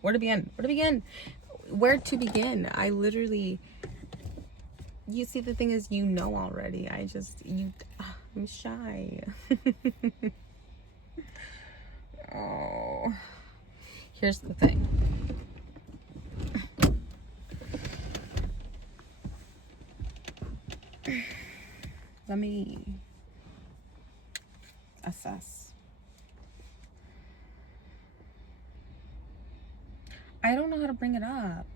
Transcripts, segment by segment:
Where to begin? Where to begin? Where to begin? I literally, you see, the thing is, you know already. I'm shy. Oh, here's the thing. Let me assess. I don't know how to bring it up.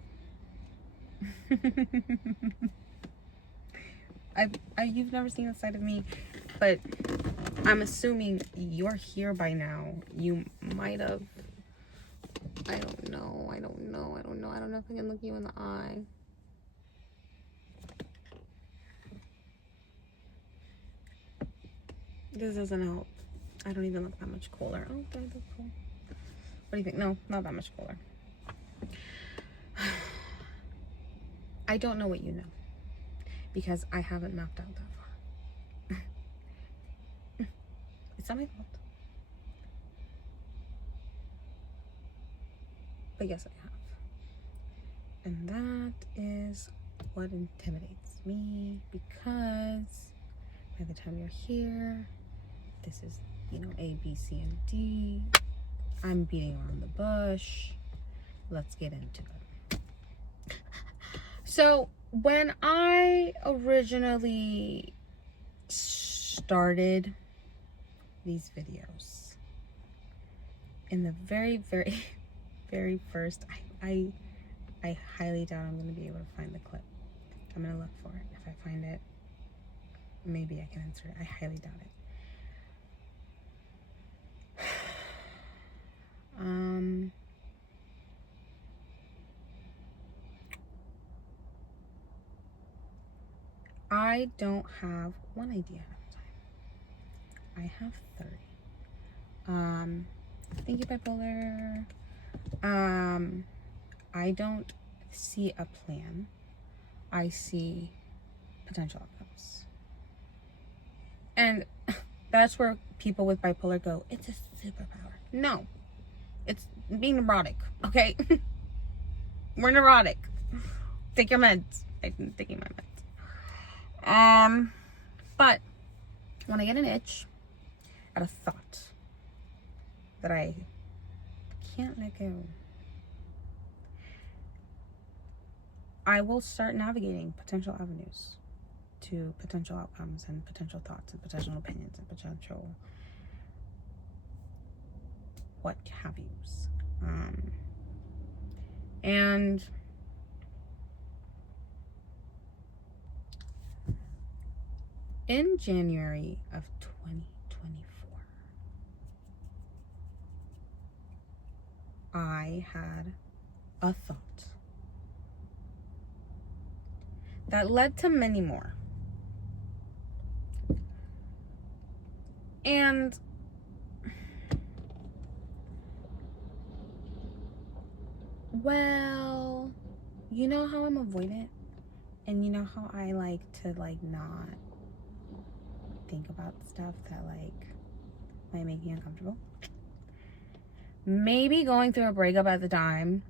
You've never seen a side of me, but I'm assuming you're here by now. You might have. I don't know. I don't know if I can look you in the eye. This doesn't help. I don't even look that much cooler. Oh, that looks cool. What do you think? No, not that much cooler. I don't know what you know, because I haven't mapped out that far. It's not my fault. But yes, I have. And that is what intimidates me, because by the time you're here, this is, A, B, C, and D. I'm beating around the bush. Let's get into it. So when I originally started these videos, in the very, very, very first, I highly doubt I'm going to be able to find the clip. I'm going to look for it. If I find it, maybe I can insert it. I highly doubt it. I don't have one idea at a time. I have 30. Thank you, bipolar. I don't see a plan. I see potential outcomes. And that's where people with bipolar go, it's a superpower. No, it's being neurotic, okay? We're neurotic. Take your meds. I'm taking my meds. But when I get an itch at a thought that I can't let go, I will start navigating potential avenues to potential outcomes and potential thoughts and potential opinions and potential what have yous. And in January of 2024, I had a thought that led to many more. And well, you know how I'm avoidant, and you know how I like to not think about stuff that might make me uncomfortable. Maybe going through a breakup at the time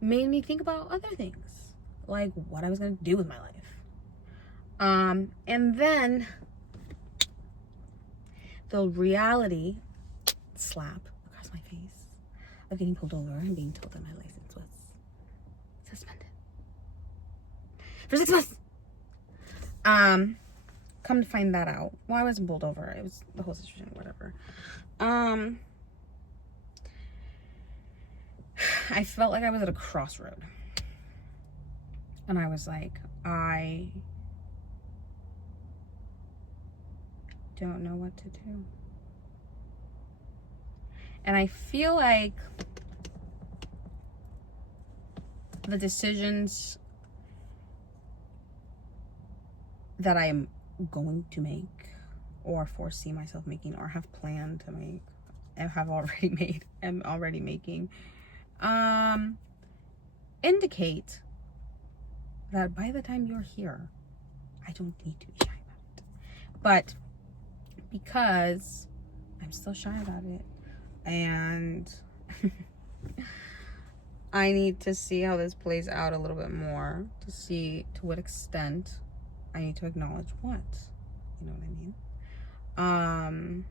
made me think about other things, like what I was gonna do with my life. And then the reality slap across my face of getting pulled over and being told that my license was suspended for 6 months. Come to find that out. Well, I wasn't pulled over. It was the whole situation, whatever. I felt like I was at a crossroad. And I was like, I don't know what to do. And I feel like the decisions that I'm going to make, or foresee myself making, or have planned to make, and have already made, am already making, indicate that by the time you're here, I don't need to be shy about it. But because I'm still shy about it, and I need to see how this plays out a little bit more to see to what extent I need to acknowledge what. You know what I mean?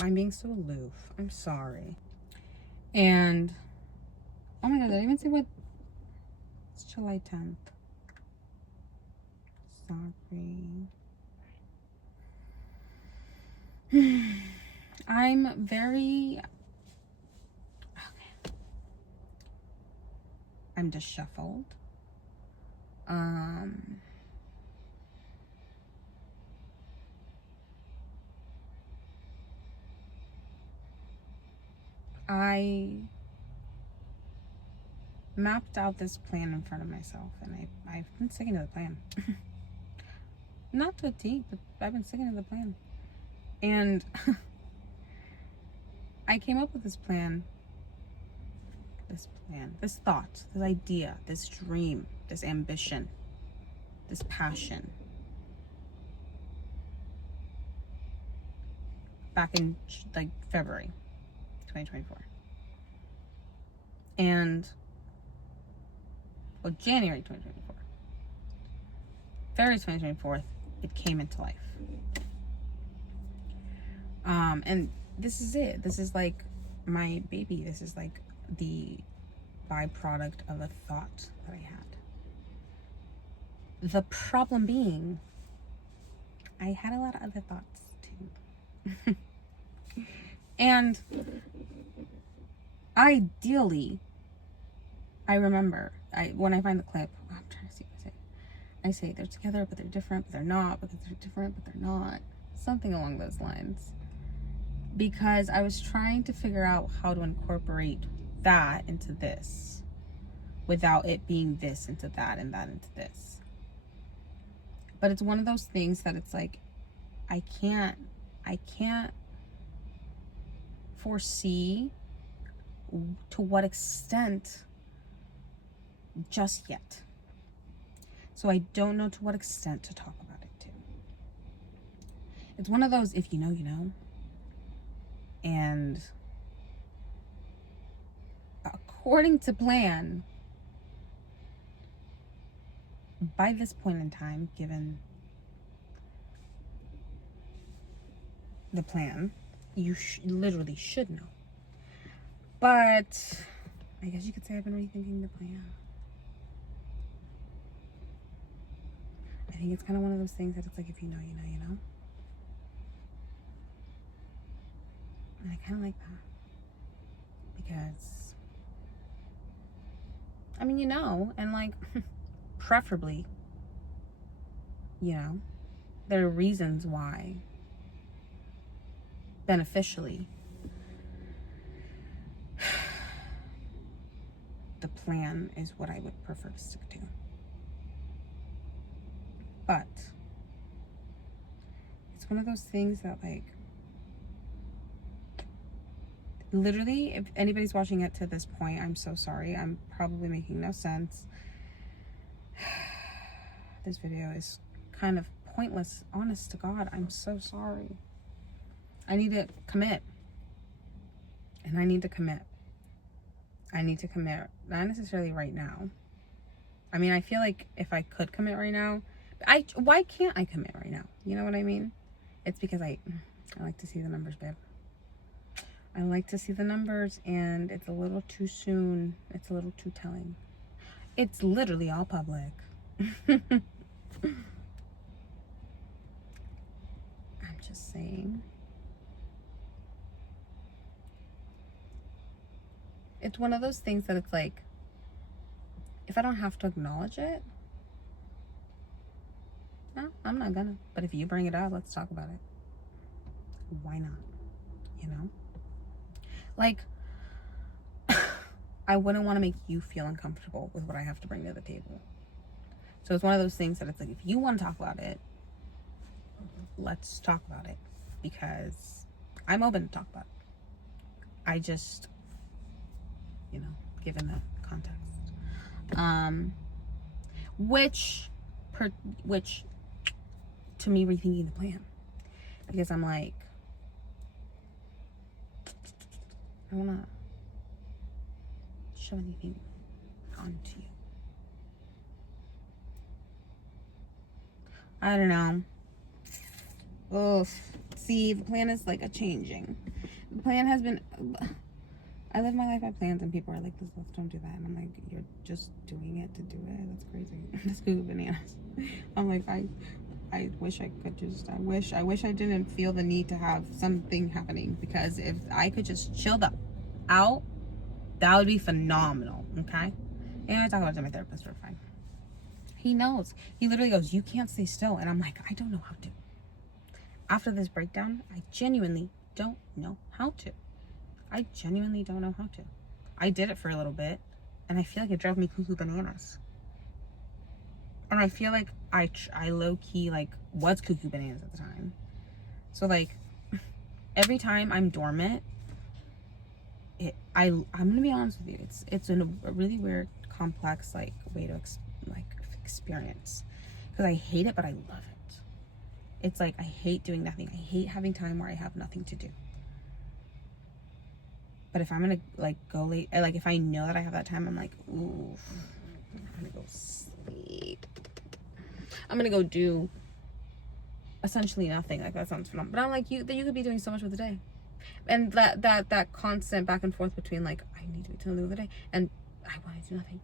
I'm being so aloof. I'm sorry. And oh my god, did I even say what? It's July 10th. Sorry. I'm very... Okay. I'm disheveled. I mapped out this plan in front of myself, and I've been sticking to the plan. Not to a T, but I've been sticking to the plan. And I came up with this thought, this idea, this dream, this ambition, this passion back in like February 2024. And well, January 2024. February 2024, it came into life. And this is it. This is like my baby. This is like the byproduct of a thought that I had. The problem being, I had a lot of other thoughts too. And ideally, I remember, when I find the clip, I'm trying to see what I say they're together, but they're different, but they're not, but they're different, but they're not. Something along those lines. Because I was trying to figure out how to incorporate that into this without it being this into that and that into this. But it's one of those things that it's like, I can't foresee to what extent just yet. So I don't know to what extent to talk about it too. It's one of those, if you know, you know. And according to plan, by this point in time, given the plan, you literally should know. But I guess you could say I've been rethinking the plan. I think it's kind of one of those things that it's like, if you know, you know, you know. And I kind of like that. Because, I mean, you know, and like, preferably, you know, there are reasons why, beneficially, the plan is what I would prefer to stick to. But it's one of those things that, like, literally, if anybody's watching it to this point, I'm so sorry. I'm probably making no sense. This video is kind of pointless. Honest to God, I'm so sorry. I need to commit. And I need to commit. I need to commit. Not necessarily right now. I mean, I feel like if I could commit right now, why can't I commit right now? You know what I mean? It's because I like to see the numbers, babe. I like to see the numbers, and it's a little too soon. It's a little too telling. It's literally all public. I'm just saying. It's one of those things that it's like, if I don't have to acknowledge it, no, I'm not gonna. But if you bring it up, let's talk about it. Why not? You know? Like, I wouldn't want to make you feel uncomfortable with what I have to bring to the table. So it's one of those things that it's like, if you want to talk about it, let's talk about it. Because I'm open to talk about it. I just you know, given the context. Which to me, rethinking the plan, because I'm like, I don't want to show anything onto you. I don't know. Oh, see, the plan is like a changing. The plan has been. I live my life by plans, and people are like, "This, don't do that." And I'm like, "You're just doing it to do it. That's crazy. That's cuckoo bananas." I'm like, I wish I could just. I wish I didn't feel the need to have something happening, because if I could just chill out, that would be phenomenal. Okay. And I talk about it to my therapist. We're fine. He knows. He literally goes, "You can't stay still," and I'm like, I don't know how to. After this breakdown, I genuinely don't know how to. I genuinely don't know how to. I did it for a little bit, and I feel like it drove me cuckoo bananas. And I feel like I low-key, like, was cuckoo bananas at the time. So, like, every time I'm dormant, I'm gonna be honest with you, it's a really weird, complex, like, way to, experience. Because I hate it, but I love it. It's like, I hate doing nothing. I hate having time where I have nothing to do. But if I'm gonna, like, go late, like, if I know that I have that time, I'm like, ooh, I'm gonna go sleep. I'm gonna go do essentially nothing. Like, that sounds phenomenal. But I'm like, you could be doing so much with the day. And that constant back and forth between, like, I need to be till the end of the day, and I want to do nothing.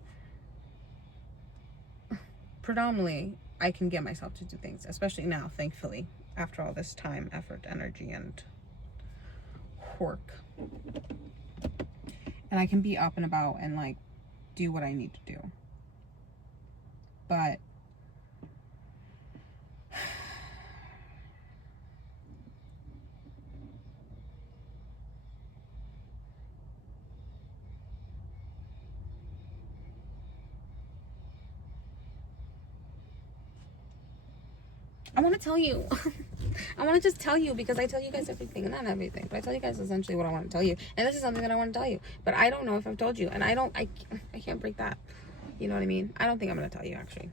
Predominantly, I can get myself to do things, especially now, thankfully, after all this time, effort, energy, and work. And I can be up and about and, like, do what I need to do. But I want to tell you. I want to just tell you, because I tell you guys everything. Not everything, but I tell you guys essentially what I want to tell you. And this is something that I want to tell you. But I don't know if I've told you. And I can't break that. You know what I mean? I don't think I'm going to tell you, actually.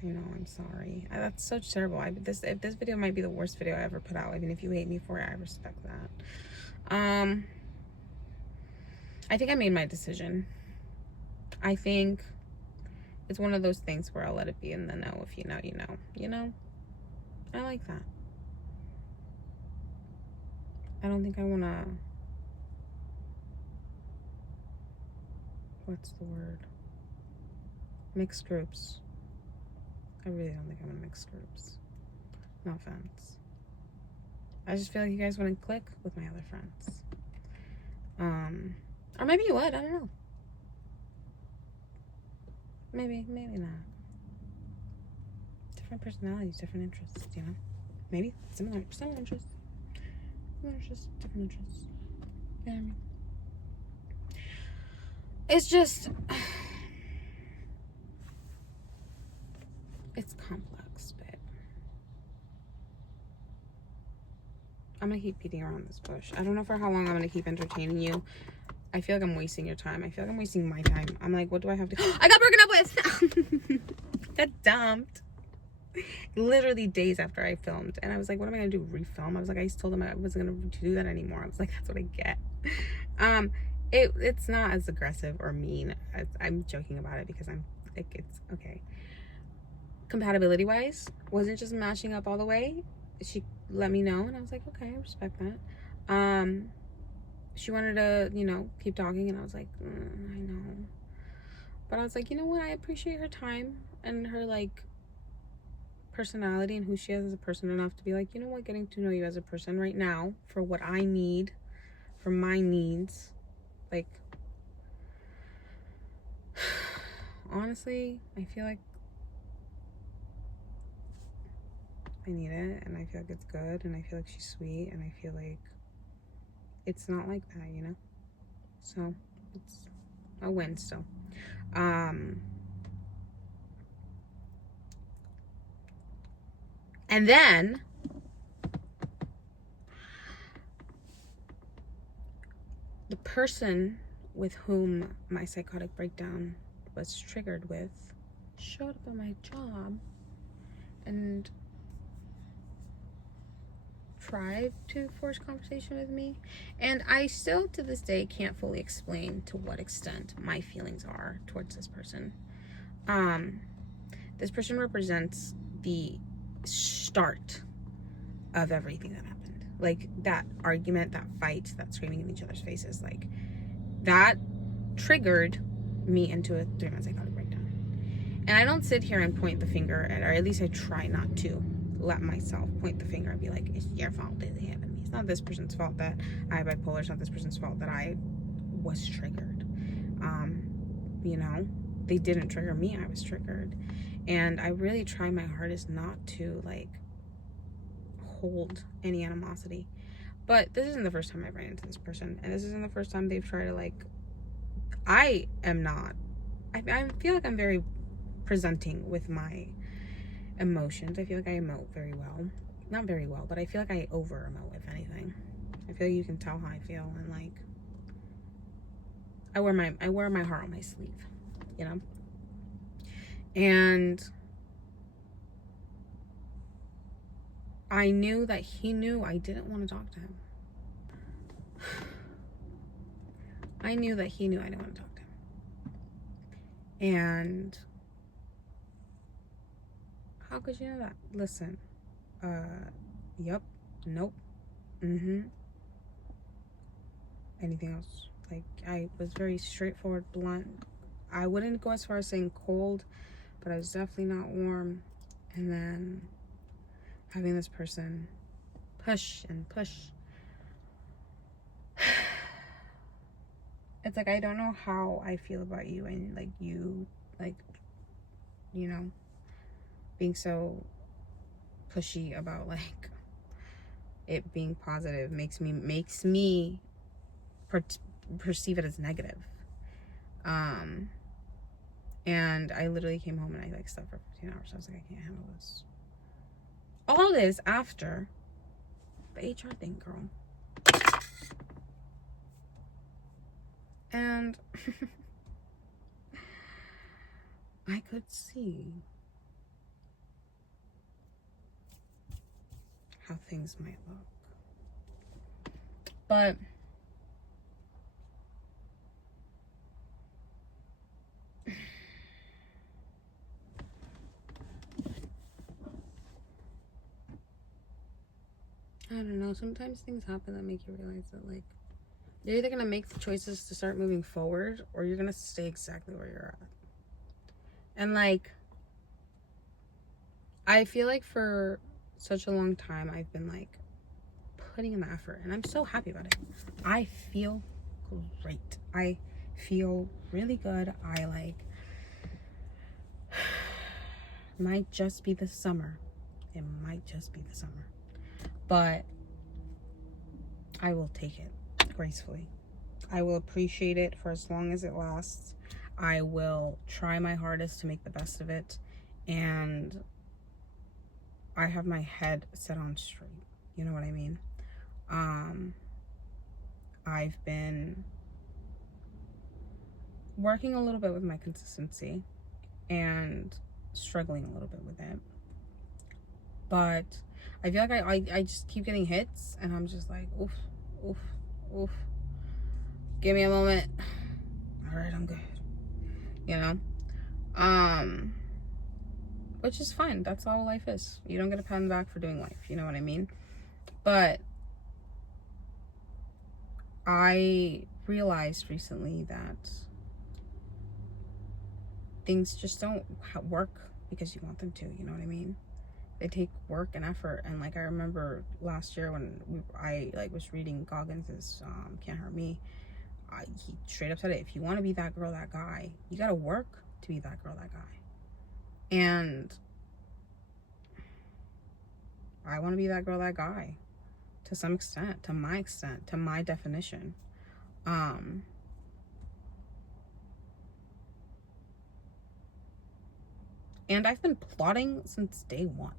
I know, I'm sorry. That's so terrible. If this video might be the worst video I ever put out. I mean, if you hate me for it, I respect that. I think I made my decision. I think it's one of those things where I'll let it be in the know. If you know, you know. You know? I like that. I don't think I want to... What's the word? Mixed groups. I really don't think I want to mix groups. No offense. I just feel like you guys wouldn't click with my other friends. Or maybe you would. I don't know. Maybe not. Different personalities, different interests, you know? Maybe similar interests. Similar interests, different interests. You know what I mean? It's just... It's complex, babe. I'm gonna keep beating around this bush. I don't know for how long I'm gonna keep entertaining you. I feel like I'm wasting your time. I feel like I'm wasting my time. I'm like, what do I have to... I got broken up with! Got dumped. Literally days after I filmed. And I was like, what am I gonna do? Refilm? I was like, I just told them I wasn't gonna do that anymore. I was like, that's what I get. It's not as aggressive or mean. I'm joking about it because I'm like, it's okay. Compatibility wise, wasn't just matching up all the way. She let me know, and I was like, okay, I respect that. She wanted to, you know, keep talking, and I was like, I know. But I was like, you know what? I appreciate her time and her, like, personality and who she is as a person enough to be like, you know what? Getting to know you as a person right now for what I need, for my needs, like, honestly, I feel like I need it, and I feel like it's good, and I feel like she's sweet, and I feel like it's not like that, you know? So it's a win still. And then the person with whom my psychotic breakdown was triggered with showed up at my job and tried to force conversation with me. And I still to this day can't fully explain to what extent my feelings are towards this person. This person represents the start of everything that happened. Like that argument, that fight, that screaming in each other's faces, like that triggered me into a 3-month psychotic breakdown. And I don't sit here and point the finger at, or at least I try not to let myself point the finger and be like, it's your fault that they happened to me. It's not this person's fault that I have bipolar. It's not this person's fault that I was triggered. You know, they didn't trigger me. I was triggered. And I really try my hardest not to like hold any animosity. But this isn't the first time I've ran into this person. And this isn't the first time they've tried to like, I feel like I'm very presenting with my emotions. I feel like I emote very well. Not very well, but I feel like I over emote, if anything. I feel like you can tell how I feel, and like I wear my heart on my sleeve, you know? And I knew that he knew I didn't want to talk to him. I knew that he knew I didn't want to talk to him. And how could you know that? Listen, yep, nope, anything else? Like, I was very straightforward, blunt. I wouldn't go as far as saying cold, but I was definitely not warm. And then having this person push and push. It's like, I don't know how I feel about you, and like you, like, you know, being so pushy about like it being positive makes me perceive it as negative. And I literally came home and I like slept for 15 hours. I was like, I can't handle this. All this after the HR thing, girl. And I could see how things might look. But I don't know, sometimes things happen that make you realize that like you're either gonna make the choices to start moving forward, or you're gonna stay exactly where you're at. And like, I feel like for such a long time I've been like putting in the effort, and I'm so happy about it. I feel great. I feel really good. I like might just be the summer. It might just be the summer. But I will take it gracefully. I will appreciate it for as long as it lasts. I will try my hardest to make the best of it. And I have my head set on straight. You know what I mean? I've been working a little bit with my consistency and struggling a little bit with it. But I feel like I just keep getting hits, and I'm just like, oof, oof, oof. Give me a moment. All right, I'm good. You know? Which is fine. That's all life is. You don't get a pat on the back for doing life. You know what I mean? But I realized recently that things just don't work because you want them to. You know what I mean? They take work and effort. And like, I remember last year when I like was reading Goggins's Can't Hurt Me, he straight up said it. If you want to be that girl, that guy, you got to work to be that girl, that guy. And I want to be that girl, that guy, to some extent, to my definition. And I've been plotting since day one.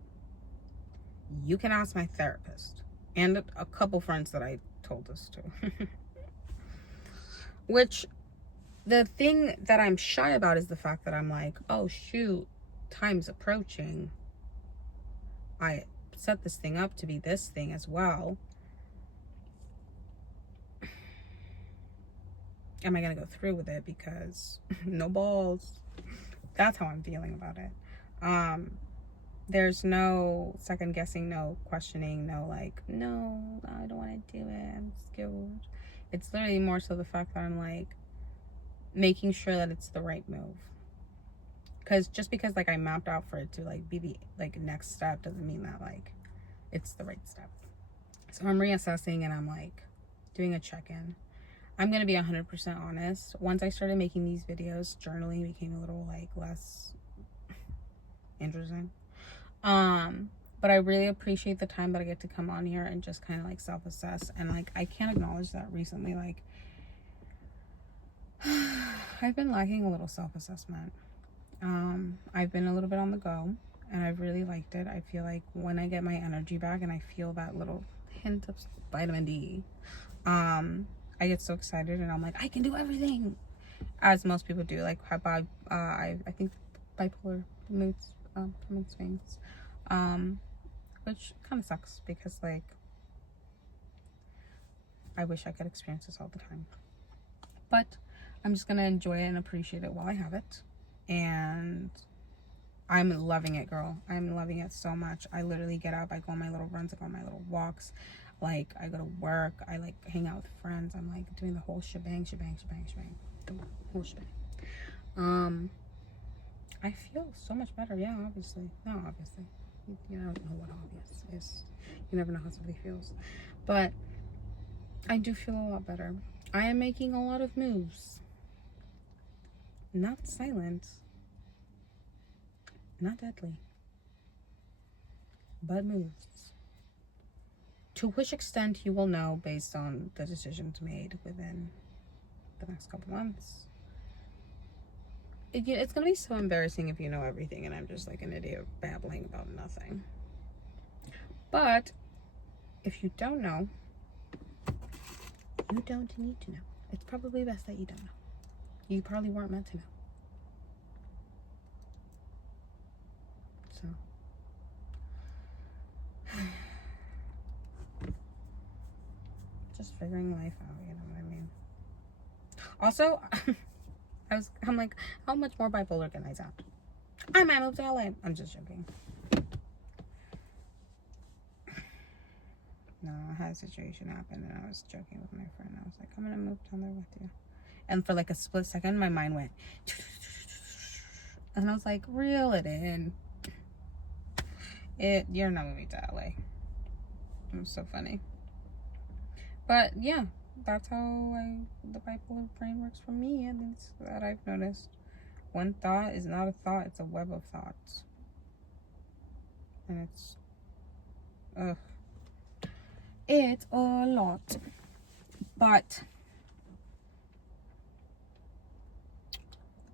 You can ask my therapist and a couple friends that I told this to. Which the thing that I'm shy about is the fact that I'm like, oh shoot, time's approaching. I set this thing up to be this thing as well. Am I gonna go through with it? Because no balls. That's how I'm feeling about it. There's no second guessing, no questioning, no like, no, I don't want to do it, I'm scared. It's literally more so the fact that I'm like making sure that it's the right move. Because just because like I mapped out for it to like be the like next step doesn't mean that like it's the right step. So I'm reassessing and I'm like doing a check-in. I'm gonna be 100% honest. Once I started making these videos, journaling became a little like less interesting. But I really appreciate the time that I get to come on here and just kind of like self-assess. And like I can't acknowledge that recently, like I've been lacking a little self-assessment. I've been a little bit on the go and I've really liked it. I feel like when I get my energy back and I feel that little hint of vitamin D, I get so excited and I'm like, I can do everything, as most people do. Like I think bipolar moods, mood swings, which kind of sucks because like I wish I could experience this all the time, but I'm just gonna enjoy it and appreciate it while I have it. And I'm loving it, girl. I'm loving it so much. I literally get up, I go on my little runs, I go on my little walks, like I go to work, I like hang out with friends. I'm like doing the whole shebang, the whole shebang. I feel so much better. Yeah, obviously. No, obviously. You don't know what obvious is. You never know how somebody feels. But I do feel a lot better. I am making a lot of moves. Not silent. Not deadly. But moves. To which extent you will know based on the decisions made within the next couple months. It's gonna be so embarrassing if you know everything and I'm just like an idiot babbling about nothing. But if you don't know, you don't need to know. It's probably best that you don't know. You probably weren't meant to know. So just figuring life out, you know what I mean? Also, I'm like, how much more bipolar can I sound? I might move to LA. I'm just joking. No, I had a situation happen and I was joking with my friend. I was like, I'm gonna move down there with you. And for like a split second, my mind went, and I was like, reel it in. You're not moving to LA. It was so funny. But yeah, that's how the bipolar brain works for me, at least that I've noticed. One thought is not a thought, it's a web of thoughts. And it's a lot. But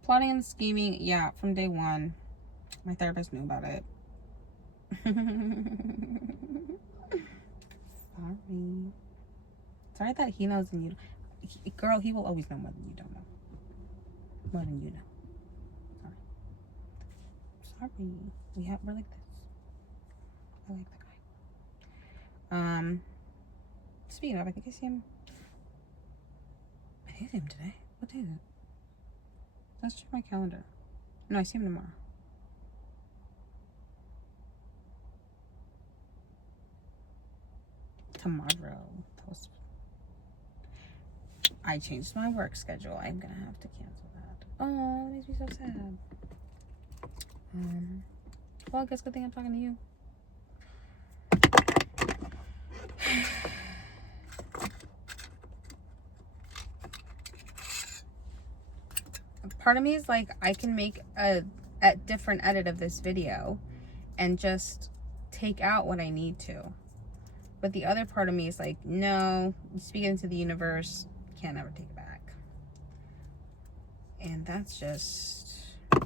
plotting and scheming, yeah, from day one. My therapist knew about it. Sorry that he knows and you girl, he will always know more than you don't know. More than you know. Sorry. We're like this. I like the guy. Speaking of, I think I see him today. What day is it? Let's check my calendar. No, I see him tomorrow. I changed my work schedule. I'm gonna have to cancel that. Oh, that makes me so sad. Well, I guess good thing I'm talking to you. Part of me is like, I can make a different edit of this video and just take out what I need to. But the other part of me is like, no, you speak it into the universe, can't ever take it back. And that's just, I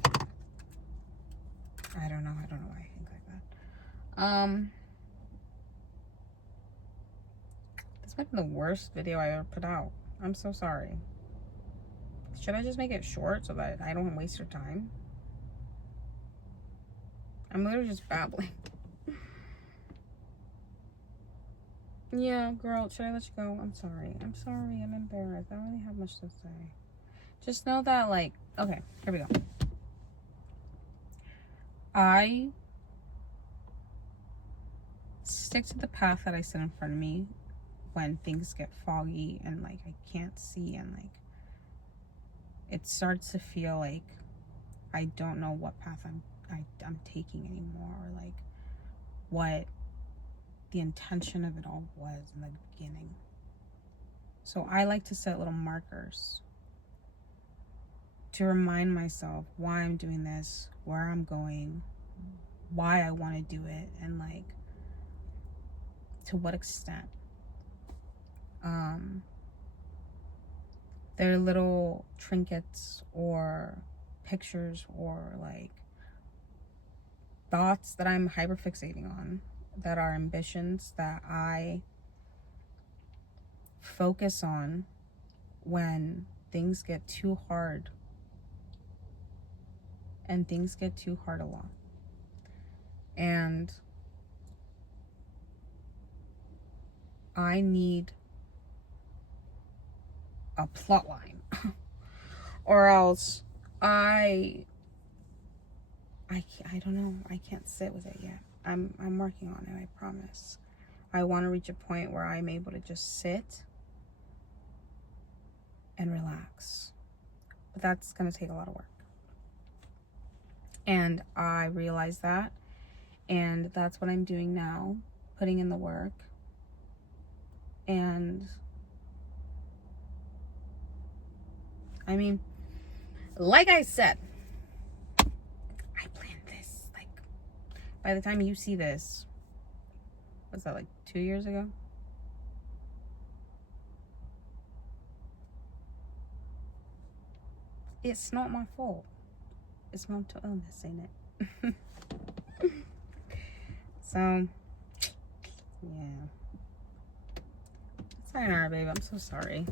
don't know why I think like that. This might be the worst video I ever put out. I'm so sorry. Should I just make it short so that I don't waste your time? I'm literally just babbling. Yeah, girl, should I let you go? I'm sorry. I'm sorry. I'm embarrassed. I don't really have much to say. Just know that, like, okay, here we go. I stick to the path that I set in front of me when things get foggy and, like, I can't see and, like, it starts to feel like I don't know what path I'm taking anymore, or, like, what the intention of it all was in the beginning. So I like to set little markers to remind myself why I'm doing this, where I'm going, why I want to do it, and, like, to what extent. They're little trinkets or pictures or, like, thoughts that I'm hyperfixating on, that are ambitions that I focus on when things get too hard. And things get too hard a lot. And I need a plot line. Or else I don't know. I can't sit with it yet. I'm working on it, I promise. I want to reach a point where I'm able to just sit and relax. But that's going to take a lot of work. And I realize that. And that's what I'm doing now, putting in the work. And I mean, like I said, I planned this. Like, by the time you see this, what's that, like 2 years ago? It's not my fault. It's mental illness, ain't it? So, yeah. Sayonara, babe. I'm so sorry.